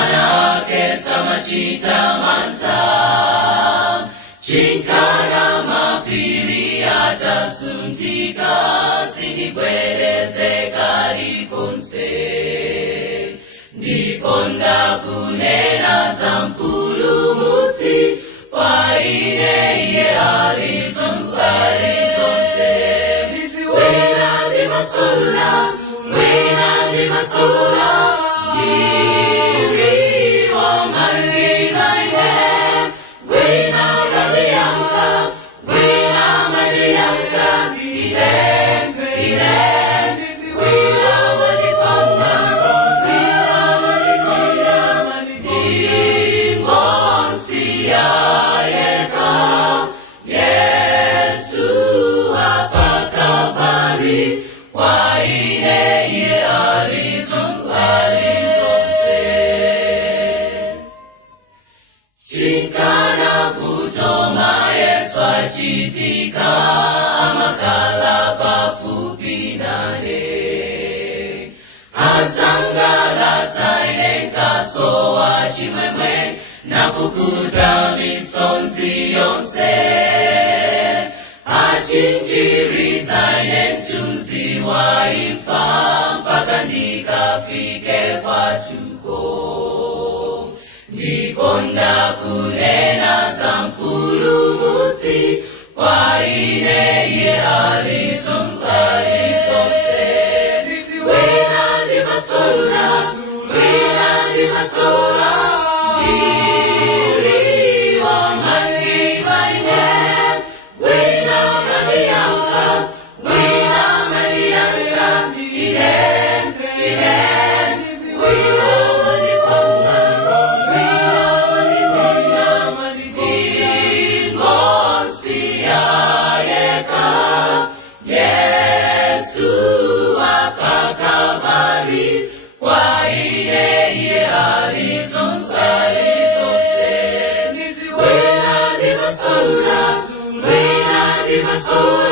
anake samachita manta, chinkana mapiri atasuntika, sinigwereze kalikonse. Ndikonda kunena za mpulumutsi, kwa ine iye alizonse. Wena ndi masula, wena ndi masula, yiri wamangina ine. Wena radiyanka, wena madiyanka, ine. Wena wadikonda, wena wadikonda, ingonsi yayeka. Yesu hapa Kalvari, kwa ine iye alizonse. Chinkana kutoma Yesu achitika, amakala pafupi nane. Asangalatsa ine nkaso wa chimwemwe, napukuta misonzi yonse. Achinjiriza ine mtunzi wa imfa, mpaka ndikafike kwatuko. Ndikonda kunena za mpulumutsi, kwa ine iye alizonse. Wena ndi masula, wena ndi masula, yiri wamangina ine. Wena radiyanka, wena madiyanka, ine. Wena wadikonda, wena wadikonda, ingonsi yayeka. Yesu hapa Kalvari, kwa ine iye alizonse. Wena ndi masula, wena ndi masula,